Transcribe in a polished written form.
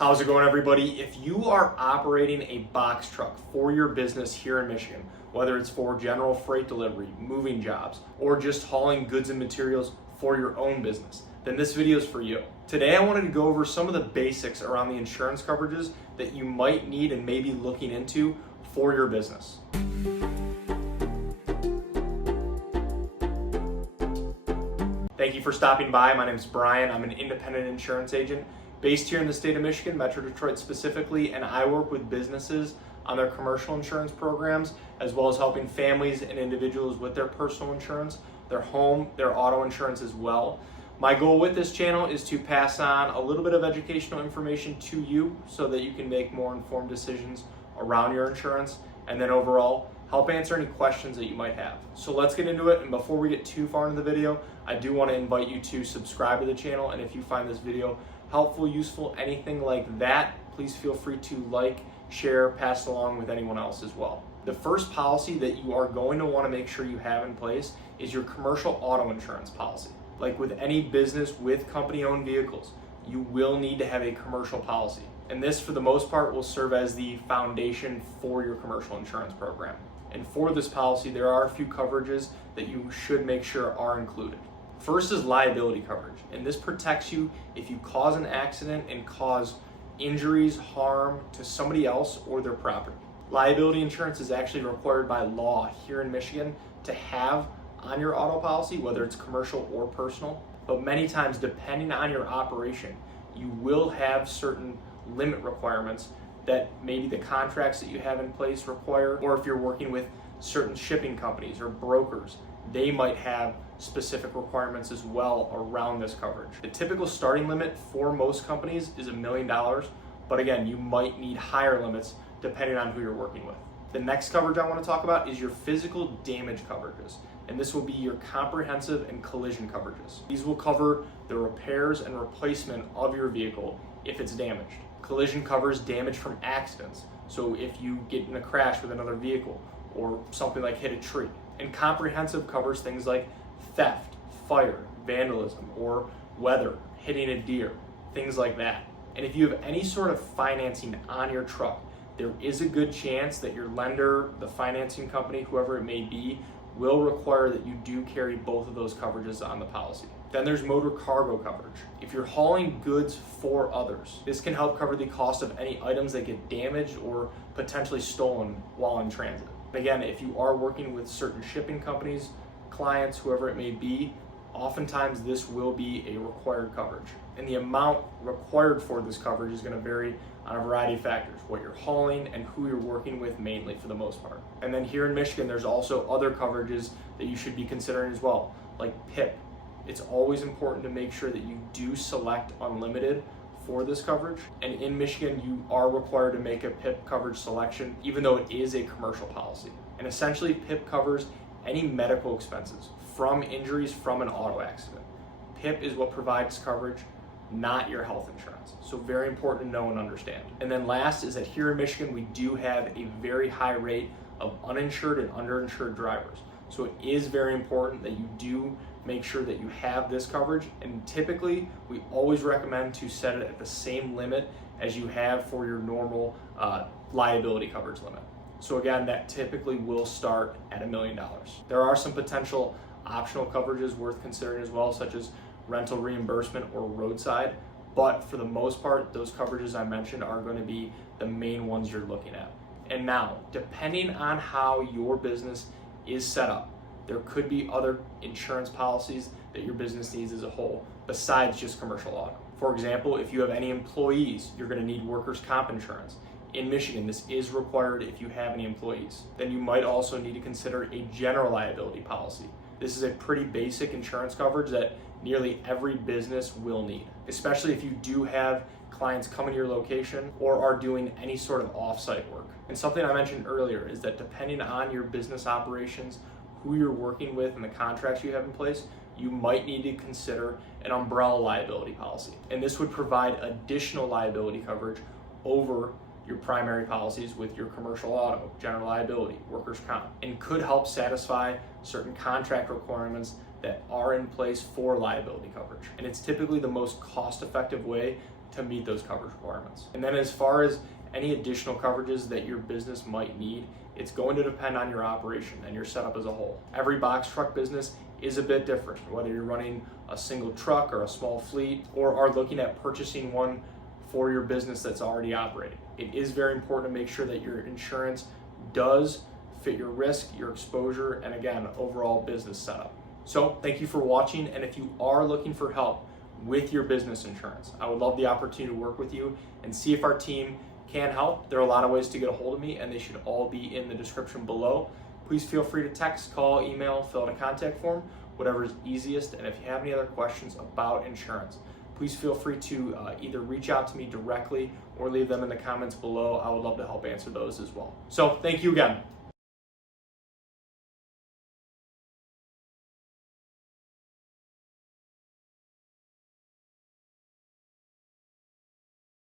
How's it going, everybody? If you are operating a box truck for your business here in Michigan, whether it's for general freight delivery, moving jobs, or just hauling goods and materials for your own business, then this video is for you. Today, I wanted to go over some of the basics around the insurance coverages that you might need and may be looking into for your business. Thank you for stopping by. My name is Brian. I'm an independent insurance agent based here in the state of Michigan, Metro Detroit specifically, and I work with businesses on their commercial insurance programs, as well as helping families and individuals with their personal insurance, their home, their auto insurance as well. My goal with this channel is to pass on a little bit of educational information to you so that you can make more informed decisions around your insurance, and then overall help answer any questions that you might have. So let's get into it, and before we get too far into the video, I do want to invite you to subscribe to the channel, and if you find this video helpful, useful, anything like that, please feel free to like, share, pass it along with anyone else as well. The first policy that you are going to want to make sure you have in place is your commercial auto insurance policy. Like with any business with company-owned vehicles, you will need to have a commercial policy. And this, for the most part, will serve as the foundation for your commercial insurance program. And for this policy, there are a few coverages that you should make sure are included. First is liability coverage, and this protects you if you cause an accident and cause injuries, harm to somebody else or their property. Liability insurance is actually required by law here in Michigan to have on your auto policy, whether it's commercial or personal. But many times, depending on your operation, you will have certain limit requirements that maybe the contracts that you have in place require, or if you're working with certain shipping companies or brokers, they might have specific requirements as well around this coverage. The typical starting limit for most companies is $1 million, but again, you might need higher limits depending on who you're working with. The next coverage I want to talk about is your physical damage coverages, and this will be your comprehensive and collision coverages. These will cover the repairs and replacement of your vehicle if it's damaged. Collision covers damage from accidents, so if you get in a crash with another vehicle or something like hit a tree. And comprehensive covers things like theft, fire, vandalism, or weather, hitting a deer, things like that. And if you have any sort of financing on your truck, there is a good chance that your lender, the financing company, whoever it may be, will require that you do carry both of those coverages on the policy. Then there's motor cargo coverage. If you're hauling goods for others, this can help cover the cost of any items that get damaged or potentially stolen while in transit. Again, if you are working with certain shipping companies, clients, whoever it may be, oftentimes this will be a required coverage. And the amount required for this coverage is going to vary on a variety of factors, what you're hauling and who you're working with mainly for the most part. And then here in Michigan, there's also other coverages that you should be considering as well, like PIP. It's always important to make sure that you do select unlimited for this coverage. And in Michigan, you are required to make a PIP coverage selection, even though it is a commercial policy. And essentially, PIP covers any medical expenses from injuries from an auto accident. PIP is what provides coverage, not your health insurance. So very important to know and understand. And then last is that here in Michigan, we do have a very high rate of uninsured and underinsured drivers. So it is very important that you do make sure that you have this coverage. And typically, we always recommend to set it at the same limit as you have for your normal liability coverage limit. So again, that typically will start at $1 million. There are some potential optional coverages worth considering as well, such as rental reimbursement or roadside. But for the most part, those coverages I mentioned are going to be the main ones you're looking at. And now, depending on how your business is set up, there could be other insurance policies that your business needs as a whole, besides just commercial auto. For example, if you have any employees, you're going to need workers' comp insurance. In Michigan, this is required if you have any employees. Then you might also need to consider a general liability policy. This is a pretty basic insurance coverage that nearly every business will need, especially if you do have clients coming to your location or are doing any sort of off-site work. And something I mentioned earlier is that depending on your business operations, who you're working with, and the contracts you have in place, you might need to consider an umbrella liability policy. And this would provide additional liability coverage over your primary policies with your commercial auto, general liability, workers' comp, and could help satisfy certain contract requirements that are in place for liability coverage. And it's typically the most cost-effective way to meet those coverage requirements. And then as far as any additional coverages that your business might need, it's going to depend on your operation and your setup as a whole. Every box truck business is a bit different, whether you're running a single truck or a small fleet, or are looking at purchasing one for your business that's already operating. It is very important to make sure that your insurance does fit your risk, your exposure, and again, overall business setup. So thank you for watching, and if you are looking for help with your business insurance, I would love the opportunity to work with you and see if our team can help. There are a lot of ways to get a hold of me, and they should all be in the description below. Please feel free to text, call, email, fill out a contact form, whatever is easiest. And if you have any other questions about insurance, please feel free to either reach out to me directly or leave them in the comments below. I would love to help answer those as well. So thank you again.